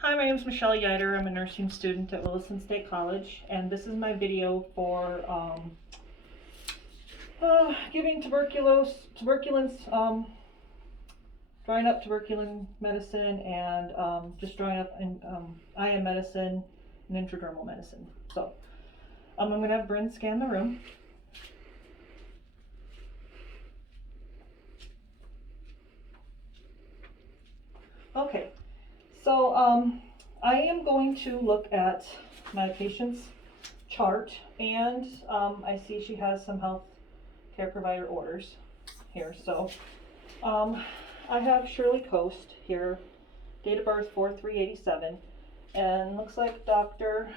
Hi, my name is Michelle Yeiter. I'm a nursing student at Williston State College, and this is my video for giving tuberculins, drawing up tuberculin medicine, and just drawing up IM medicine and intradermal medicine. So I'm going to have Bryn scan the room. Okay, so I am going to look at my patient's chart, and I see she has some health care provider orders here. So I have Shirley Coast here, date of birth 4/3/87, and looks like Dr.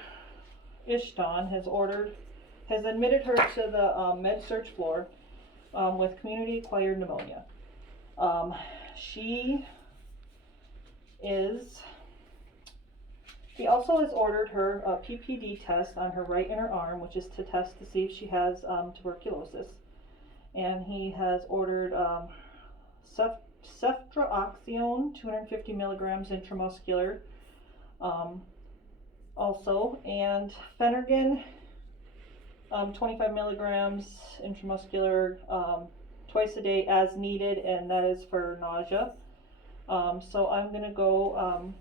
Ishton has admitted her to the med surg floor with community acquired pneumonia. He also has ordered her a PPD test on her right inner arm, which is to test to see if she has tuberculosis. And he has ordered ceftriaxone, 250 milligrams intramuscular, also, and Phenergan, 25 milligrams intramuscular, twice a day as needed, and that is for nausea. So I'm going to go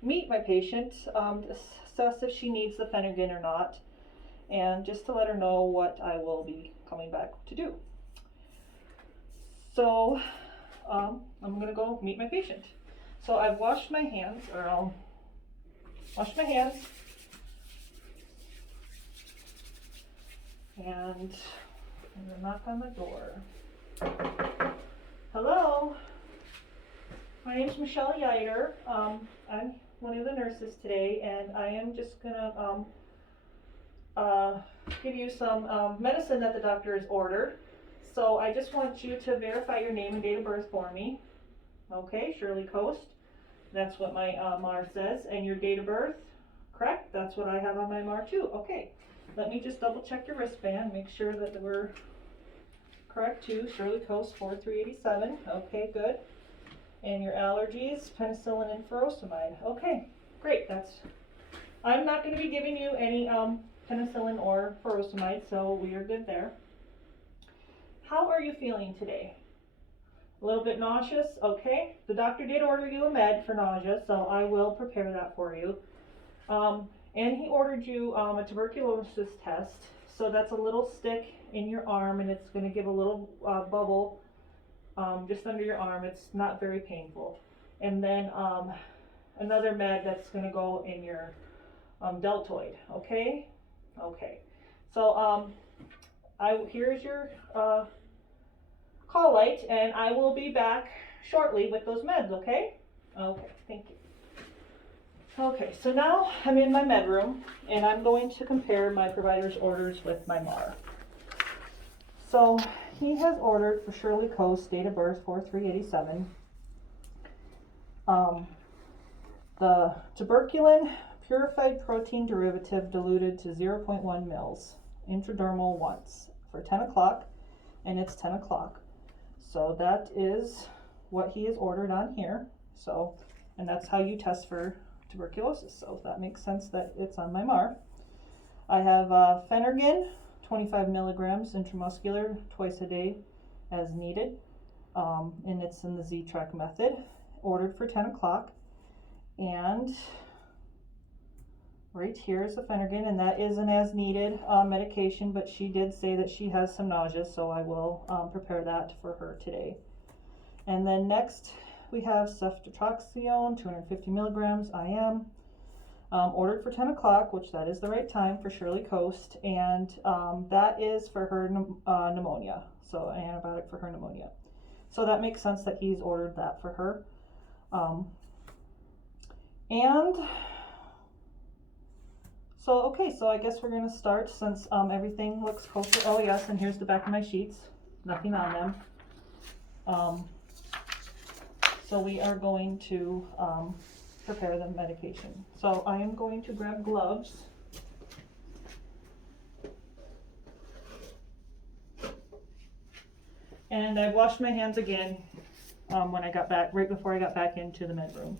meet my patient, assess if she needs the Phenergan or not, and just to let her know what I will be coming back to do. So I'm going to go meet my patient. So I've washed my hands, or I'll wash my hands, and I'm going to knock on the door. Hello? My name is Michelle Yeiter. I'm one of the nurses today, and I am just gonna give you some medicine that the doctor has ordered. So I just want you to verify your name and date of birth for me. Okay, Shirley Coast. That's what my MAR says, and your date of birth, correct? That's what I have on my MAR too. Okay, let me just double check your wristband, make sure that we're correct too. Shirley Coast 4/3/87. Okay, good. And your allergies, penicillin and furosemide. Okay, great. I'm not going to be giving you any penicillin or furosemide, so we are good there. How are you feeling today? A little bit nauseous? Okay. The doctor did order you a med for nausea, so I will prepare that for you. And he ordered you a tuberculosis test. So that's a little stick in your arm, and it's going to give a little bubble just under your arm. It's not very painful. And then another med that's going to go in your deltoid. Okay? Okay. So here's your call light, and I will be back shortly with those meds, okay? Okay, thank you. Okay, so now I'm in my med room, and I'm going to compare my provider's orders with my MAR. So he has ordered for Shirley Coast, date of birth 4/3/87, the tuberculin purified protein derivative diluted to 0.1 mils, intradermal once, for 10 o'clock, and it's 10 o'clock. So that is what he has ordered on here. So, and that's how you test for tuberculosis. So that makes sense that it's on my MAR. I have Phenergan, 25 milligrams intramuscular twice a day as needed, and it's in the Z-Track method, ordered for 10 o'clock. And right here is the Phenergan, and that is an as needed medication, but she did say that she has some nausea, so I will prepare that for her today. And then next we have ceftriaxone, 250 milligrams IM, ordered for 10 o'clock, which that is the right time for Shirley Coast, and that is for her pneumonia, so an antibiotic for her pneumonia. So that makes sense that he's ordered that for her. And so, okay, so I guess we're going to start since everything looks kosher. Oh yes, and here's the back of my sheets, nothing on them. So we are going to prepare the medication. So I am going to grab gloves. And I washed my hands again when I got back, right before I got back into the med room.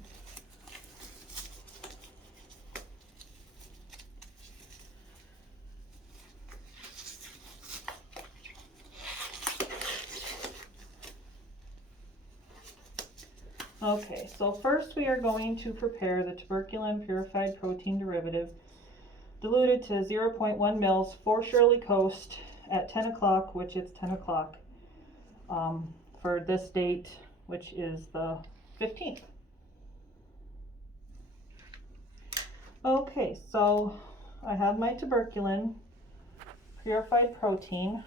Okay, so first we are going to prepare the tuberculin purified protein derivative diluted to 0.1 mils for Shirley Coast at 10 o'clock, which it's 10 o'clock for this date, which is the 15th. Okay, so I have my tuberculin purified protein,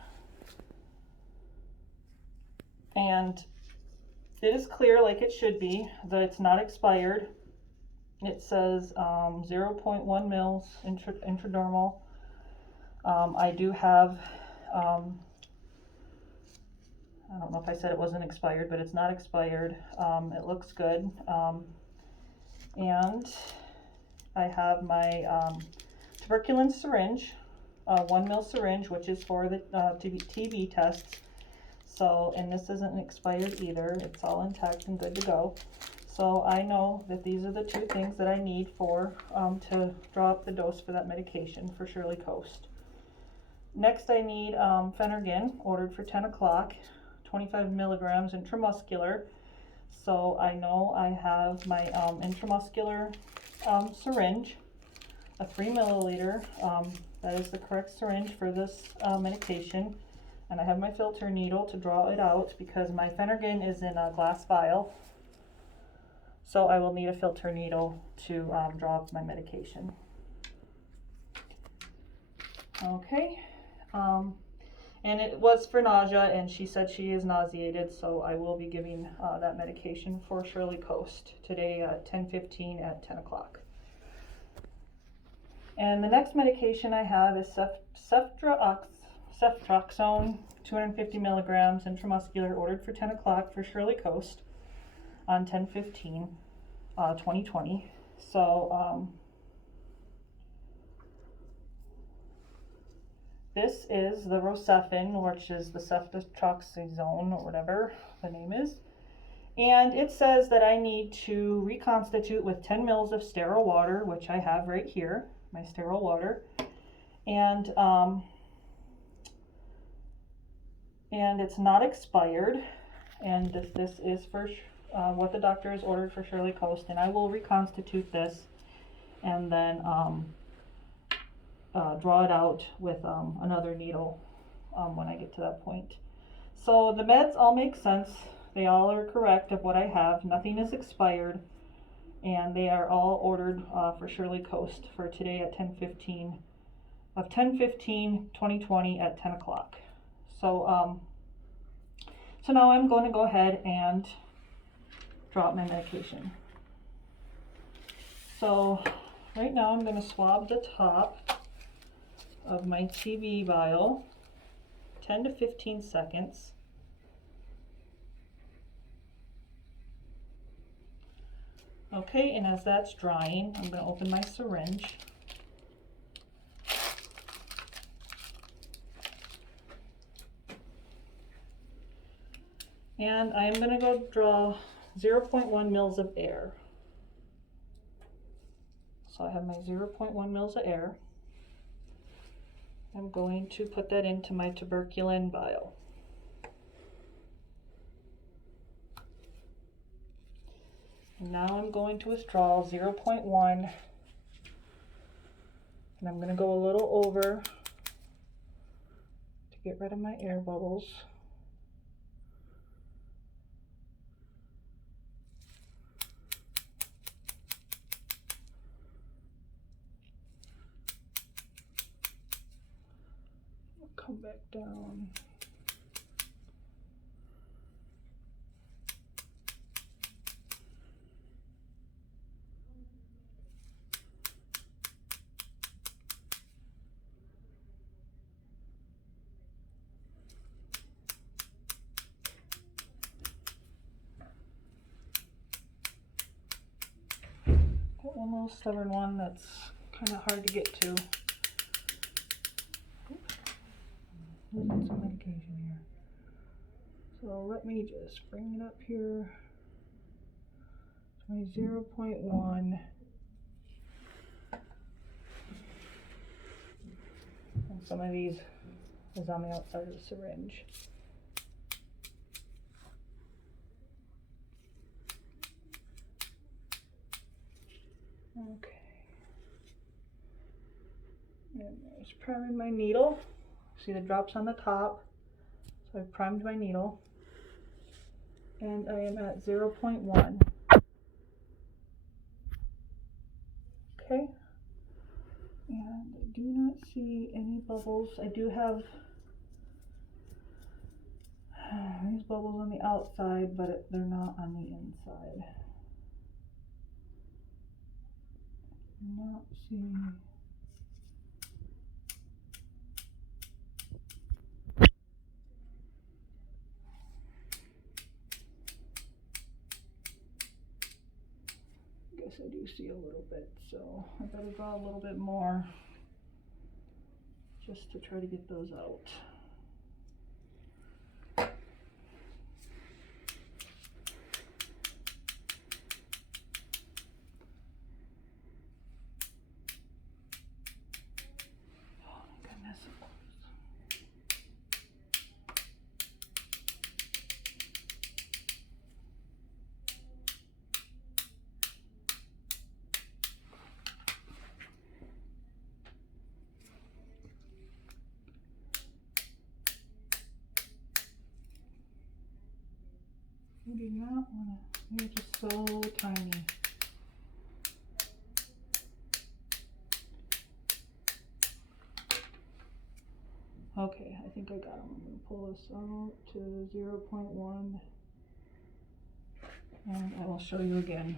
and it is clear like it should be, that it's not expired. It says 0.1 mils intradermal. I do have, I don't know if I said it wasn't expired, but it's not expired. It looks good. And I have my tuberculin syringe, 1 mil syringe, which is for the TB tests. So, and this isn't expired either. It's all intact and good to go. So I know that these are the two things that I need for to draw up the dose for that medication for Shirley Coast. Next I need Phenergan, ordered for 10 o'clock, 25 milligrams intramuscular. So I know I have my intramuscular syringe, a 3 milliliter. That is the correct syringe for this medication. And I have my filter needle to draw it out because my Phenergan is in a glass vial. So I will need a filter needle to draw up my medication. Okay, and it was for nausea, and she said she is nauseated, so I will be giving that medication for Shirley Coast today at 10:15 at 10 o'clock. And the next medication I have is ceftriaxone, 250 milligrams intramuscular, ordered for 10 o'clock for Shirley Coast on 10/15, 2020. So this is the Rocephin, which is the ceftriaxone or whatever the name is. And it says that I need to reconstitute with 10 mils of sterile water, which I have right here, my sterile water. And it's not expired. And this is for what the doctor has ordered for Shirley Coast. And I will reconstitute this and then draw it out with another needle when I get to that point. So the meds all make sense. They all are correct of what I have. Nothing is expired, and they are all ordered for Shirley Coast for today at 10:15 of 10/15/2020 at 10 o'clock. So so now I'm going to go ahead and draw up my medication. So right now I'm going to swab the top of my TB vial 10 to 15 seconds. Okay, and as that's drying, I'm going to open my syringe. And I'm going to go draw 0.1 mils of air. So I have my 0.1 mils of air. I'm going to put that into my tuberculin vial. And now I'm going to withdraw 0.1, and I'm going to go a little over to get rid of my air bubbles. Come back down. Got one little stubborn one that's kind of hard to get to. Losing some medication here. So let me just bring it up here. My 0.1. And some of these is on the outside of the syringe. Okay. And there's priming my needle. See the drops on the top. So I've primed my needle. And I am at 0.1. Okay. And I do not see any bubbles. I do have these bubbles on the outside, but they're not on the inside. Not seeing. I guess I do see a little bit, so I better draw a little bit more just to try to get those out. I do not want to, they're just so tiny. Okay, I think I got them. I'm going to pull this out to 0.1 and I will show you again.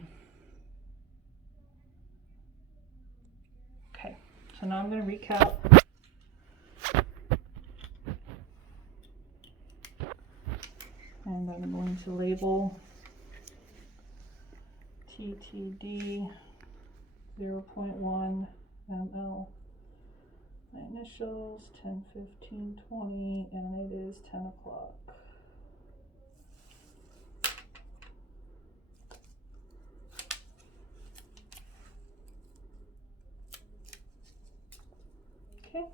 Okay, so now I'm going to recap. And I'm going to label TTD 0.1 ml. My initials 10, 15, 20, and it is 10 o'clock. Okay,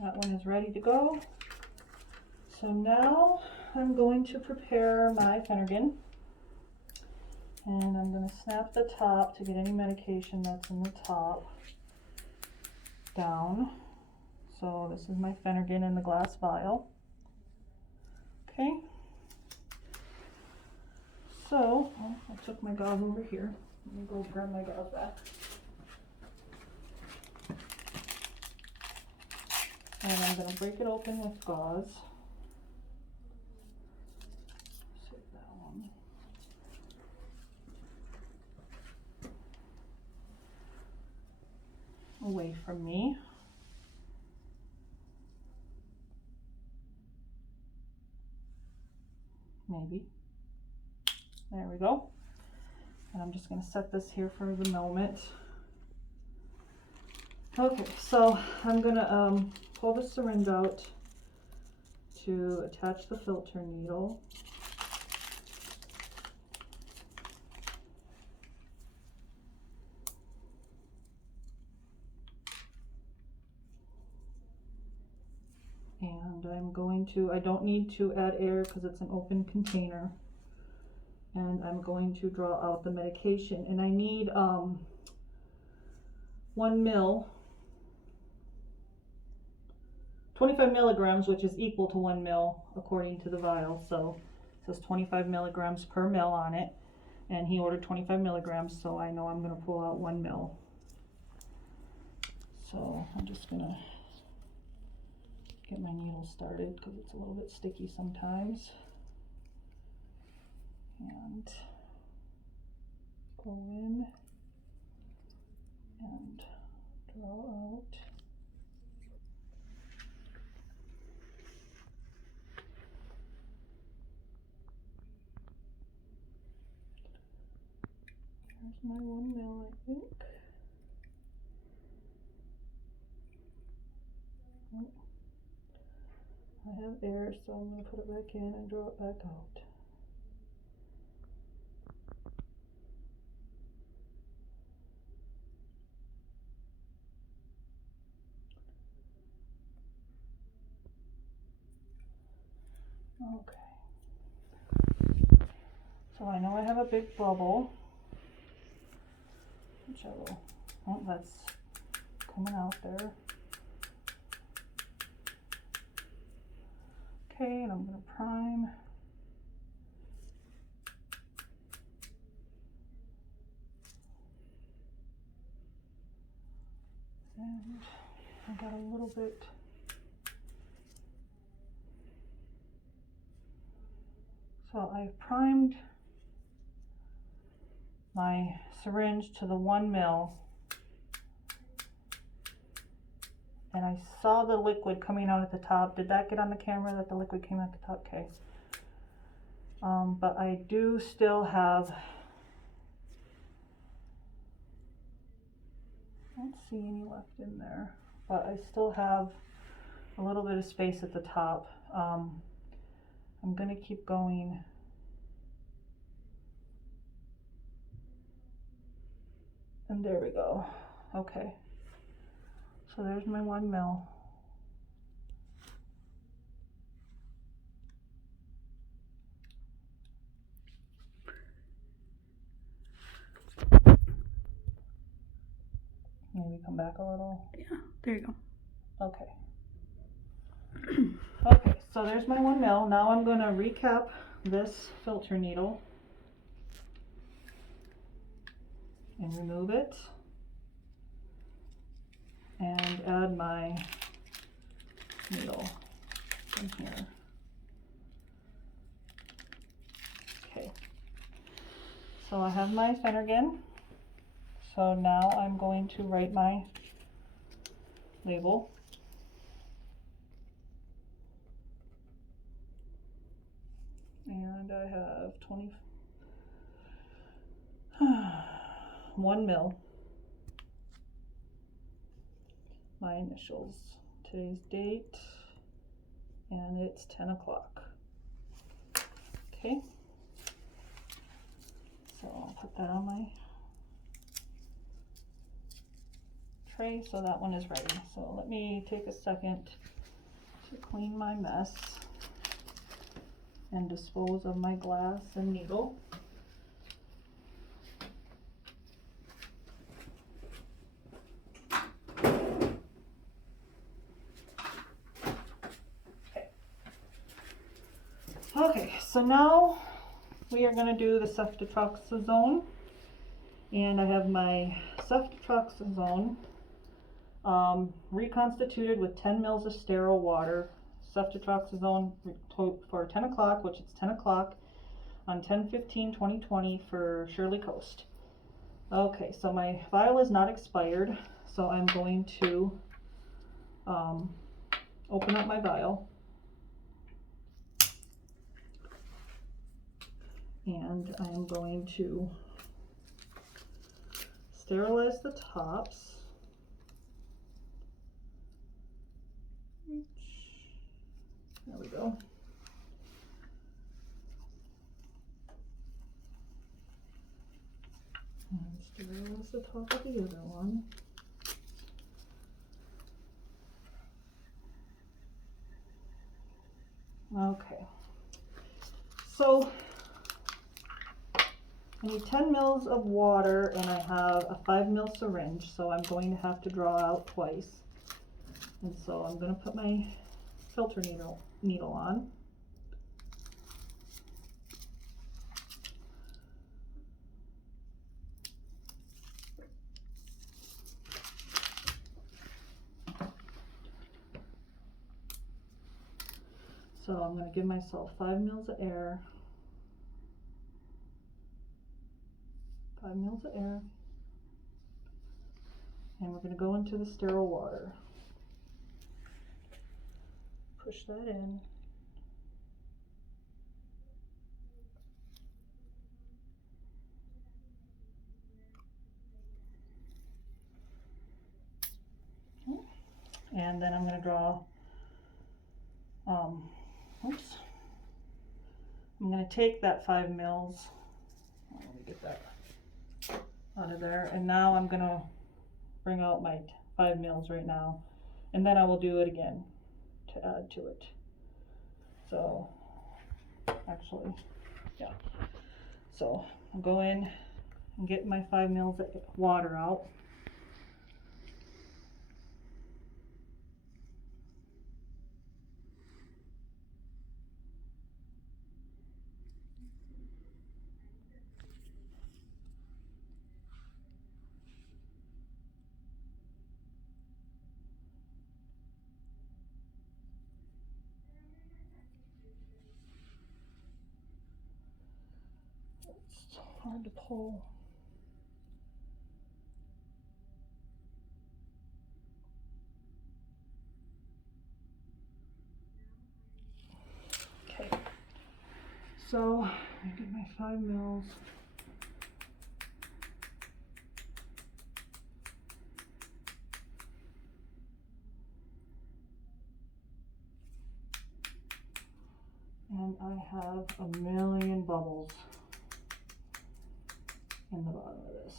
that one is ready to go. So now I'm going to prepare my Phenergan. And I'm going to snap the top to get any medication that's in the top down. So this is my Phenergan in the glass vial. Okay. So, I took my gauze over here. Let me go grab my gauze back. And I'm going to break it open with gauze. Save that one. Away from me. Maybe. There we go. And I'm just going to set this here for the moment. Okay, so I'm going to pull the syringe out to attach the filter needle. And I'm going to, I don't need to add air because it's an open container. And I'm going to draw out the medication. And I need 1 ml, 25 milligrams, which is equal to 1 ml according to the vial. So it says 25 milligrams per ml on it. And he ordered 25 milligrams, so I know I'm going to pull out 1 ml. So I'm just going to get my needle started because it's a little bit sticky sometimes. And go in and draw out. There's my 1 ml, I think. Oh, I have air, so I'm going to put it back in and draw it back out. Okay. So I know I have a big bubble. which I will, oh, that's coming out there. Okay, and I'm going to prime. And I got a little bit. So I've primed my syringe to the 1 mil, and I saw the liquid coming out at the top. Did that get on the camera that the liquid came out the top? Okay. But I do still have, I don't see any left in there, but I still have a little bit of space at the top. I'm gonna keep going. And there we go. Okay. So there's my 1 mil. Maybe come back a little. Yeah, there you go. Okay. Okay, so there's my 1 mil. Now I'm going to recap this filter needle and remove it and add my needle in here. Okay, so I have my Phenergan. So now I'm going to write my label. And I have 1 mil. My initials, today's date, and it's 10 o'clock. Okay, so I'll put that on my tray, so that one is ready. So let me take a second to clean my mess and dispose of my glass and needle. Okay, so now we are going to do the ceftriaxone, and I have my ceftriaxone reconstituted with 10 mils of sterile water. Ceftriaxone for 10 o'clock, which it's 10 o'clock on 10/15/2020 for Shirley Coast. Okay, so my vial is not expired, so I'm going to open up my vial. And I'm going to sterilize the tops. There we go. And sterilize the top of the other one. Okay. So I need 10 mils of water, and I have a 5 mil syringe, so I'm going to have to draw out twice. And so I'm going to put my filter needle on. So I'm going to give myself 5 mils of air. 5 mils of air, and we're going to go into the sterile water. Push that in. And then I'm going to draw, oops, I'm going to take that 5 mils, let me get that out of there, and now I'm going to bring out my 5 mils right now, and then I will do it again to add to it. So actually, yeah, so I'll go in and get my 5 mils of water out. It's hard to pull. Okay, so I get my 5 mils. And I have a million bubbles in the bottom of this.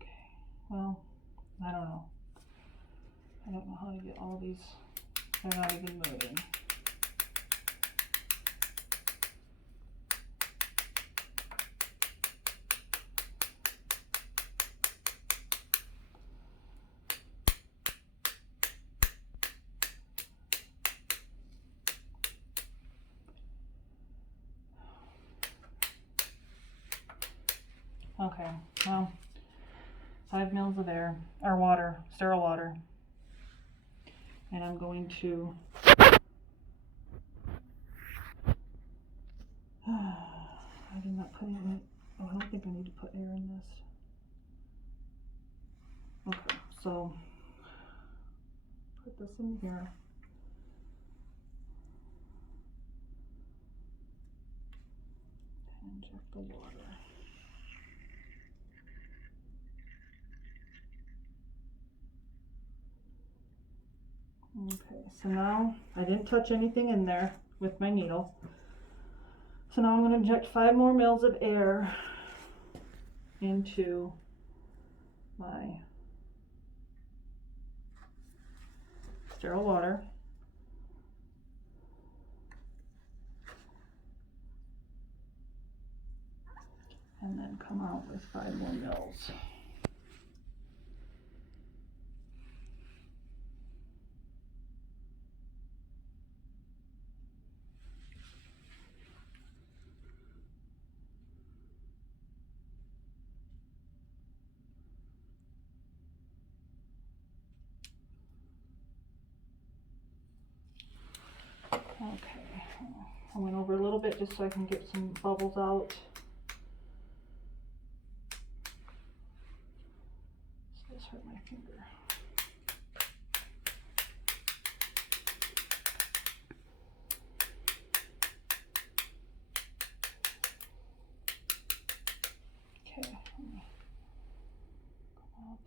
Okay, well, I don't know. I don't know how to get all these, they're not even moving. Okay, well, 5 mils of air, or water, sterile water. And I'm going to I did not put in, oh, I don't think I need to put air in this. Okay, so put this in here. And inject the water. Okay, so now I didn't touch anything in there with my needle. So now I'm going to inject 5 more mils of air into my sterile water. And then come out with 5 more mils. Okay, I went over a little bit just so I can get some bubbles out. So this hurt my finger. Okay, let me come up.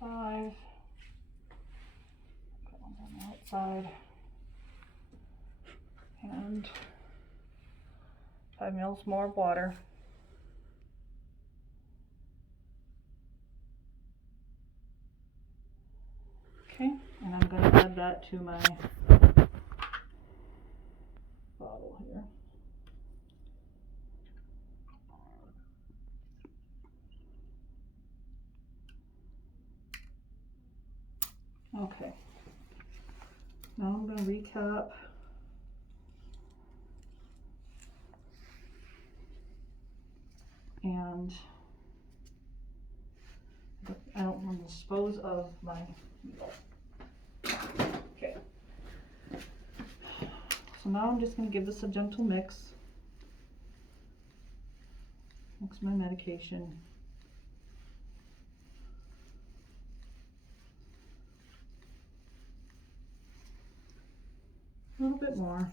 5. Got one on the outside. And 5 mils more of water. Okay, and I'm going to add that to my bottle here. Okay, now I'm going to recap. And I don't want to dispose of my needle. Okay, So now I'm just going to give this a gentle mix. Mix my medication. A little bit more.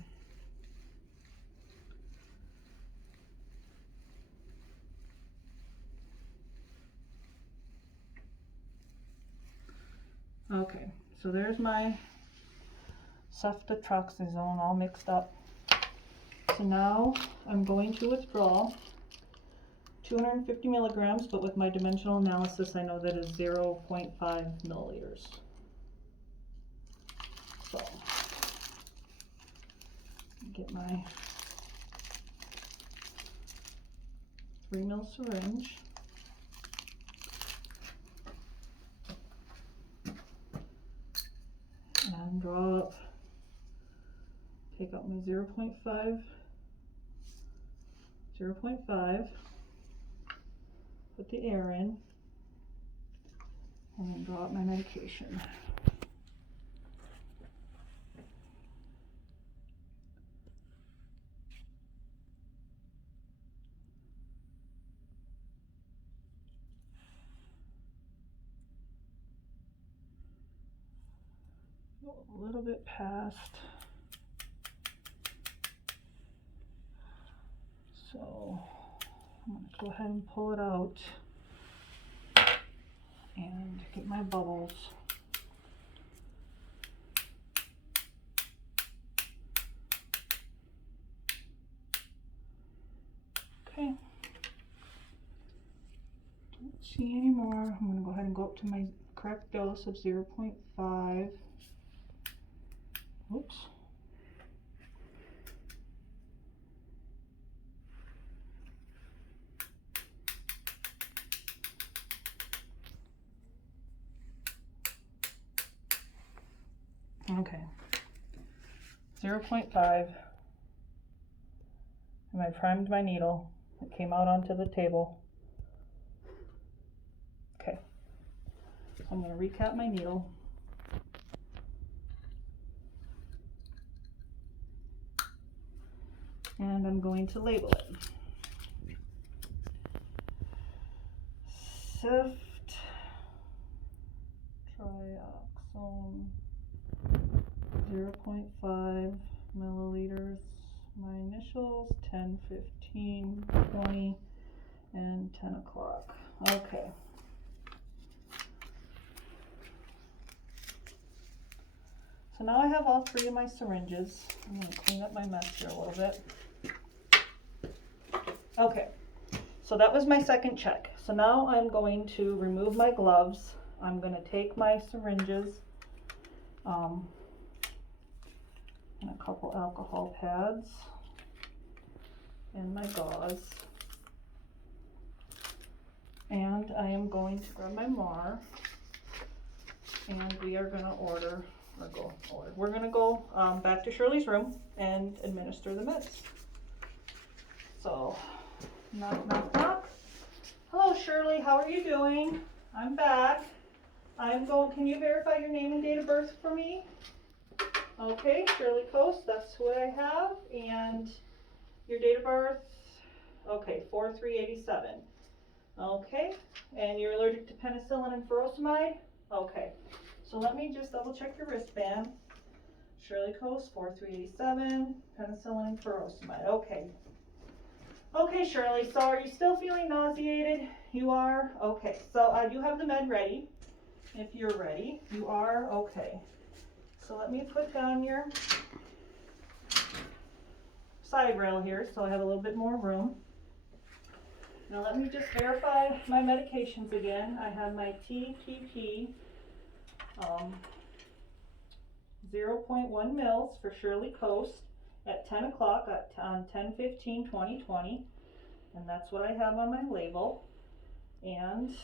Okay, so there's my ceftriaxone all mixed up. So now I'm going to withdraw 250 milligrams, but with my dimensional analysis I know that is 0.5 milliliters. So get my 3 ml syringe. And draw up, take out my 0.5, put the air in, and then draw up my medication. A little bit past. So I'm going to go ahead and pull it out and get my bubbles. Okay. Don't see any more. I'm going to go ahead and go up to my correct dose of 0.5. Oops. Okay. 0.5. And I primed my needle. It came out onto the table. Okay. So I'm going to recap my needle. And I'm going to label it. Ceftriaxone 0.5 milliliters. My initials 10, 15, 20, and 10 o'clock. Okay. So now I have all 3 of my syringes. I'm going to clean up my mess here a little bit. Okay, so that was my second check. So now I'm going to remove my gloves. I'm going to take my syringes and a couple alcohol pads and my gauze. And I am going to grab my MAR and we are going to We're going to go back to Shirley's room and administer the meds. So, knock, knock, knock. Hello, Shirley. How are you doing? I'm back. Can you verify your name and date of birth for me? Okay, Shirley Coast, that's what I have. And your date of birth? Okay, 4/3/87. Okay, and you're allergic to penicillin and furosemide? Okay, so let me just double check your wristband. Shirley Coast, 4/3/87, penicillin and furosemide. Okay. Okay, Shirley, so are you still feeling nauseated? You are? Okay, so you have the med ready. If you're ready, you are? Okay. So let me put down your side rail here so I have a little bit more room. Now let me just verify my medications again. I have my TPP 0.1 mils for Shirley Coast at 10 o'clock on 10/15/2020, and that's what I have on my label. And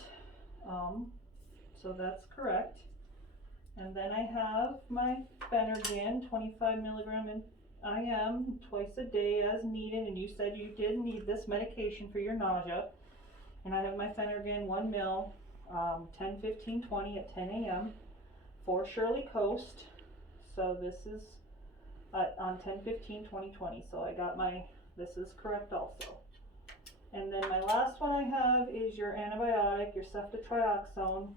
so that's correct. And then I have my Phenergan 25 milligram in IM twice a day as needed, and you said you did need this medication for your nausea. And I have my Phenergan 1 mil 10/15/20 at 10 a.m. for Shirley Coast. So this is on 10/15/2020. So I got this is correct also. And then my last one I have is your antibiotic, your ceftriaxone,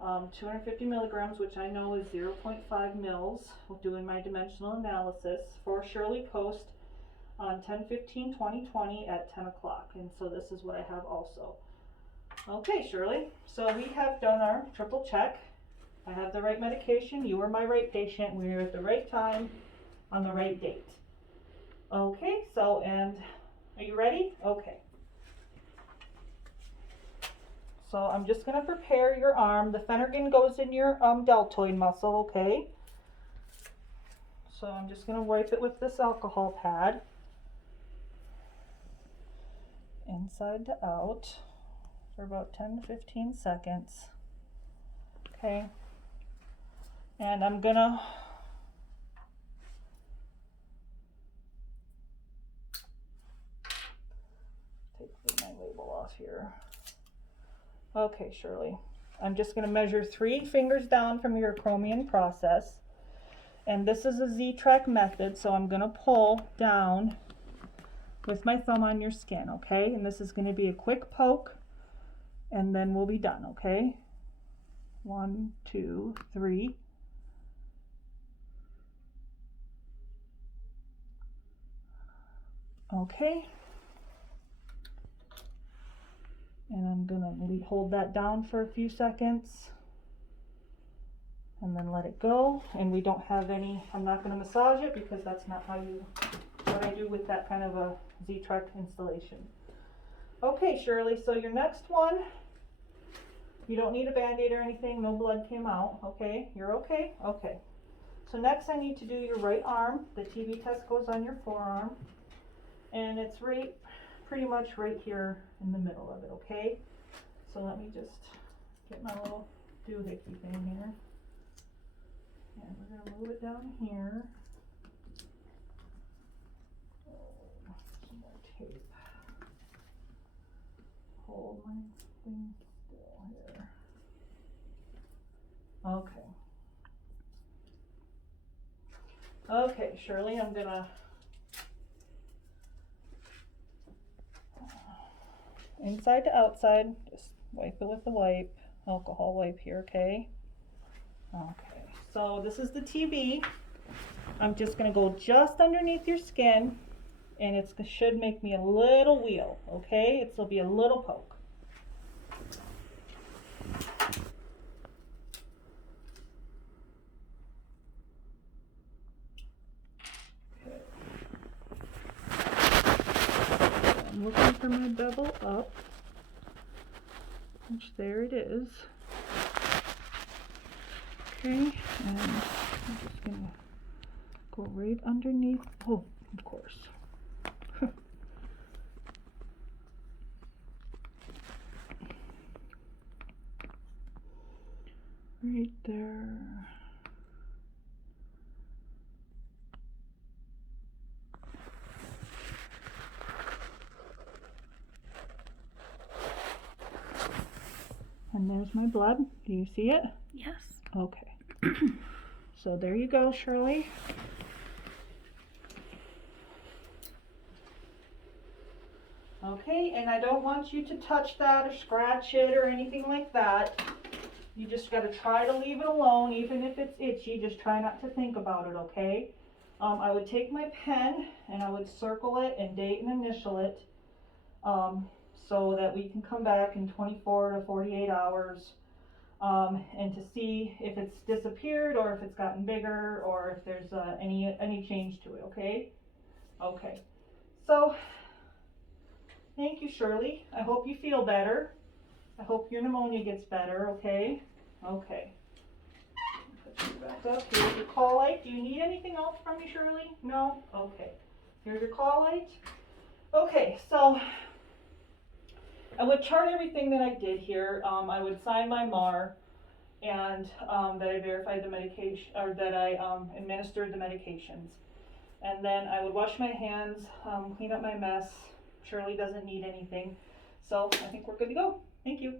250 milligrams, which I know is 0.5 mils, doing my dimensional analysis for Shirley Coast on 10/15/2020 at 10 o'clock. And so this is what I have also. Okay, Shirley, so we have done our triple check. I have the right medication, you were my right patient, we were at the right time on the right date. Okay, so, and are you ready? Okay. So I'm just going to prepare your arm. The Phenergan goes in your deltoid muscle, okay? So I'm just going to wipe it with this alcohol pad. Inside to out for about 10 to 15 seconds. Okay. And I'm going to take my label off here. Okay, Shirley, I'm just going to measure 3 fingers down from your acromion process. And this is a Z-track method, so I'm going to pull down with my thumb on your skin, okay? And this is going to be a quick poke, and then we'll be done, okay? 1, 2, 3. Okay. And I'm going to hold that down for a few seconds and then let it go. And we don't have any, I'm not going to massage it because that's not what I do with that kind of a Z-track installation. Okay, Shirley, so your next one, you don't need a Band-Aid or anything, no blood came out, okay? You're okay? Okay. So next I need to do your right arm. The TB test goes on your forearm, and it's pretty much right here in the middle of it, okay? So let me just get my little doohickey thing here. And we're gonna move it down here. Oh, some more tape. Hold my thing still here. Okay. Okay, Shirley, I'm gonna inside to outside, just wipe it with the wipe, alcohol wipe here, okay? Okay, so this is the TB. I'm just gonna go just underneath your skin, and it should make me a little wheel, okay? It'll be a little poke. Okay. I'm looking for my bevel up, which there it is. Okay, and I'm just gonna go right underneath. Oh, of course. Right there. And there's my blood. Do you see it? Yes. Okay. So there you go, Shirley. Okay, and I don't want you to touch that or scratch it or anything like that. You just got to try to leave it alone, even if it's itchy. Just try not to think about it, okay? I would take my pen and I would circle it and date and initial it, so that we can come back in 24 to 48 hours and to see if it's disappeared or if it's gotten bigger or if there's any change to it, okay? Okay. So, thank you, Shirley. I hope you feel better. I hope your pneumonia gets better, okay? Okay. Put you back up. Here's your call light. Do you need anything else from me, Shirley? No? Okay. Here's your call light. Okay, so I would chart everything that I did here. I would sign my MAR and that I verified the medication, or that I administered the medications. And then I would wash my hands, clean up my mess. Shirley doesn't need anything. So I think we're good to go. Thank you.